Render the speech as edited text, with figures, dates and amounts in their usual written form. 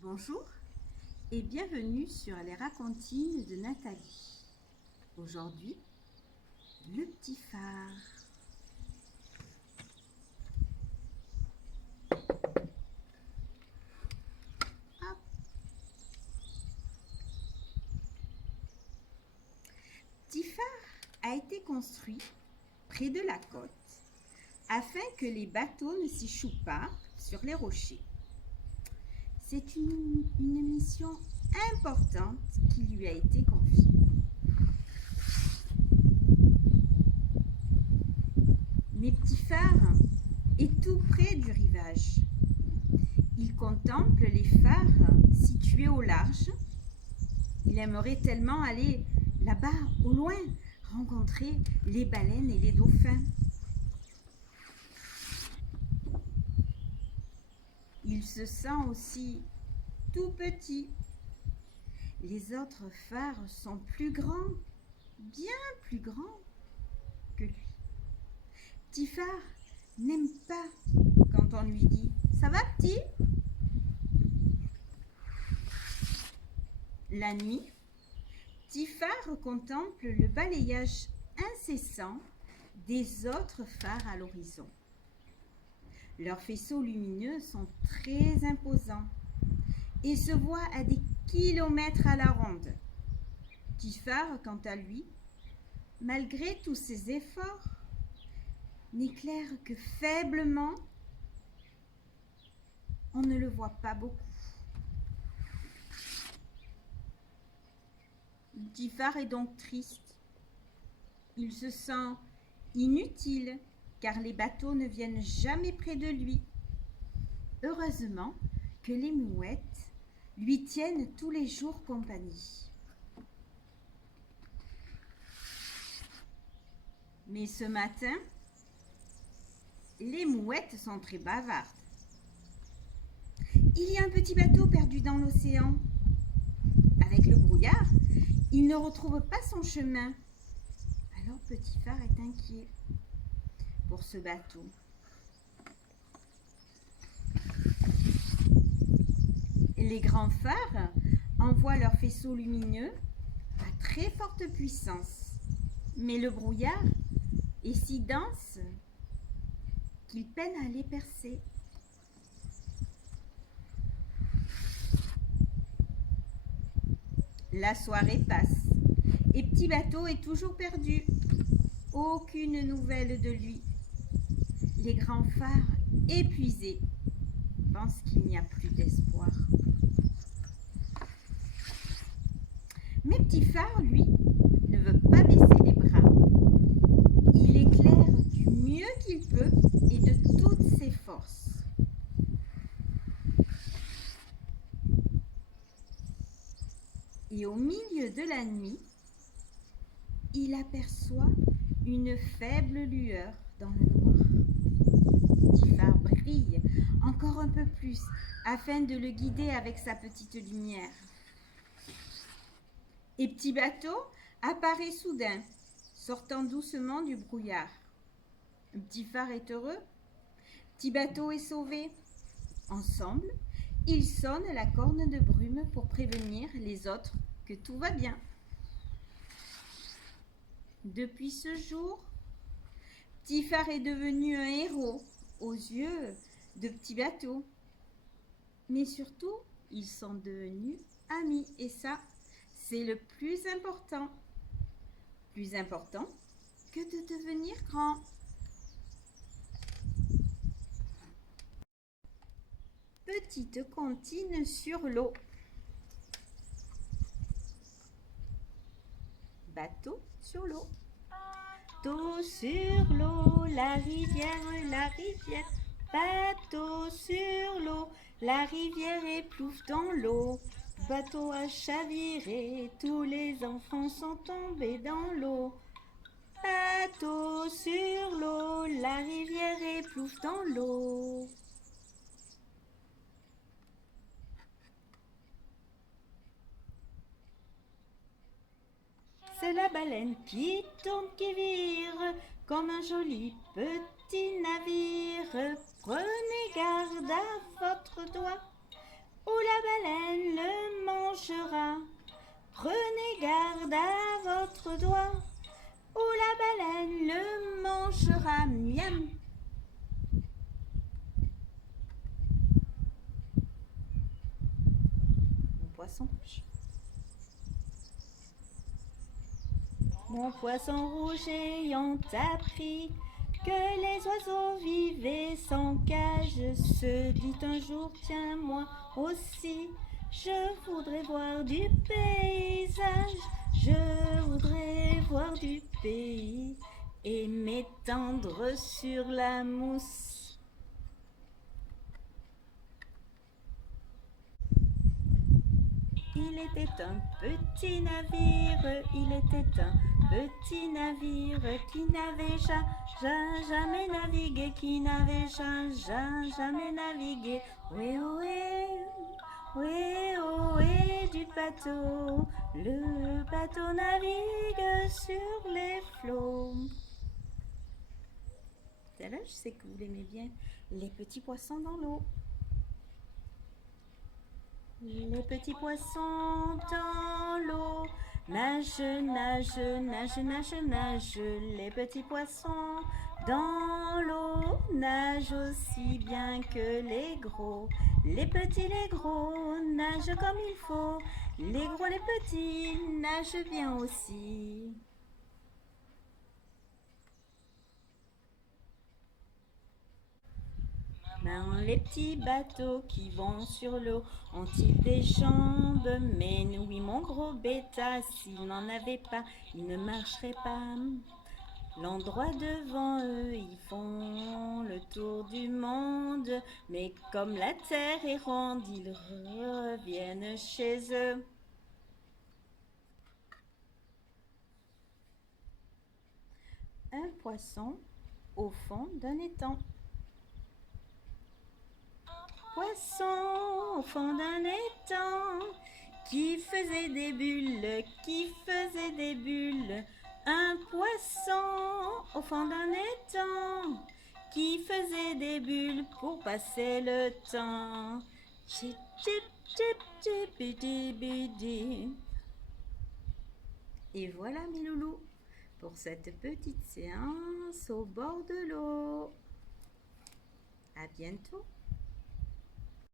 Bonjour et bienvenue sur les racontines de Nathalie. Aujourd'hui, le petit phare. Hop. Petit phare a été construit près de la côte afin que les bateaux ne s'échouent pas sur les rochers. C'est une mission importante qui lui a été confiée. Mais Petit phare est tout près du rivage. Il contemple les phares situés au large. Il aimerait tellement aller là-bas, au loin, rencontrer les baleines et les dauphins. Il se sent aussi tout petit. Les autres phares sont plus grands, bien plus grands que lui. Petit phare n'aime pas quand on lui dit « Ça va, petit ?» La nuit, Petit phare contemple le balayage incessant des autres phares à l'horizon. Leurs faisceaux lumineux sont très imposants et se voient à des kilomètres à la ronde. Petit phare, quant à lui, malgré tous ses efforts, n'éclaire que faiblement. On ne le voit pas beaucoup. Petit phare est donc triste. Il se sent inutile car les bateaux ne viennent jamais près de lui. Heureusement que les mouettes lui tiennent tous les jours compagnie. Mais ce matin, les mouettes sont très bavardes. Il y a un petit bateau perdu dans l'océan. Avec le brouillard, il ne retrouve pas son chemin. Alors Petit phare est inquiet pour ce bateau. Les grands phares envoient leurs faisceaux lumineux à très forte puissance. Mais le brouillard est si dense qu'il peine à les percer. La soirée passe et Petit bateau est toujours perdu. Aucune nouvelle de lui. Les grands phares, épuisés, pensent qu'il n'y a plus d'espoir. Mais Petit phare, lui, ne veut pas baisser les bras. Il éclaire du mieux qu'il peut et de toutes ses forces. Et au milieu de la nuit, il aperçoit une faible lueur dans le noir. Petit phare brille encore un peu plus afin de le guider avec sa petite lumière. Et Petit bateau apparaît soudain, sortant doucement du brouillard. Petit phare est heureux. Petit bateau est sauvé. Ensemble, ils sonnent la corne de brume pour prévenir les autres que tout va bien. Depuis ce jour, Petit phare est devenu un héros aux yeux de Petit bateau. Mais surtout, ils sont devenus amis. Et ça, c'est le plus important. Plus important que de devenir grand. Petite comptine sur l'eau. Bateau sur l'eau. Bateau sur l'eau, la rivière. Bateau sur l'eau, la rivière éplouffe dans l'eau. Bateau a chaviré, tous les enfants sont tombés dans l'eau. Bateau sur l'eau, la rivière éplouffe dans l'eau. C'est la baleine qui tourne, qui vire, comme un joli petit navire. Prenez garde à votre doigt, ou la baleine mangera. Prenez garde à votre doigt, ou la baleine le mangera. Miam. Mon poisson rouge. Mon poisson rouge ayant appris que les oiseaux vivaient sans cage, se dit un jour, tiens moi aussi, je voudrais voir du paysage, je voudrais voir du pays et m'étendre sur la mousse. Il était un petit navire, il était un petit navire qui n'avait jamais navigué, qui n'avait jamais navigué. Ohé, ohé, ohé, ohé du bateau, le bateau navigue sur les flots. Là, je sais que vous l'aimez bien, les petits poissons dans l'eau. Les petits poissons dans l'eau nagent, nagent, nagent, nagent, nagent. Les petits poissons dans l'eau nagent aussi bien que les gros. Les petits, les gros nagent comme il faut. Les gros, les petits nagent bien aussi. Les petits bateaux qui vont sur l'eau ont-ils des jambes? Mais oui, mon gros bêta, s'ils n'en avaient pas, ils ne marcheraient pas. L'endroit devant eux, ils font le tour du monde, mais comme la terre est ronde, ils reviennent chez eux. Un poisson au fond d'un étang. Poisson au fond d'un étang qui faisait des bulles, qui faisait des bulles. Un poisson au fond d'un étang qui faisait des bulles pour passer le temps. Chip, chip, chip, chip, bidi, bidi. Et voilà mes loulous pour cette petite séance au bord de l'eau. À bientôt.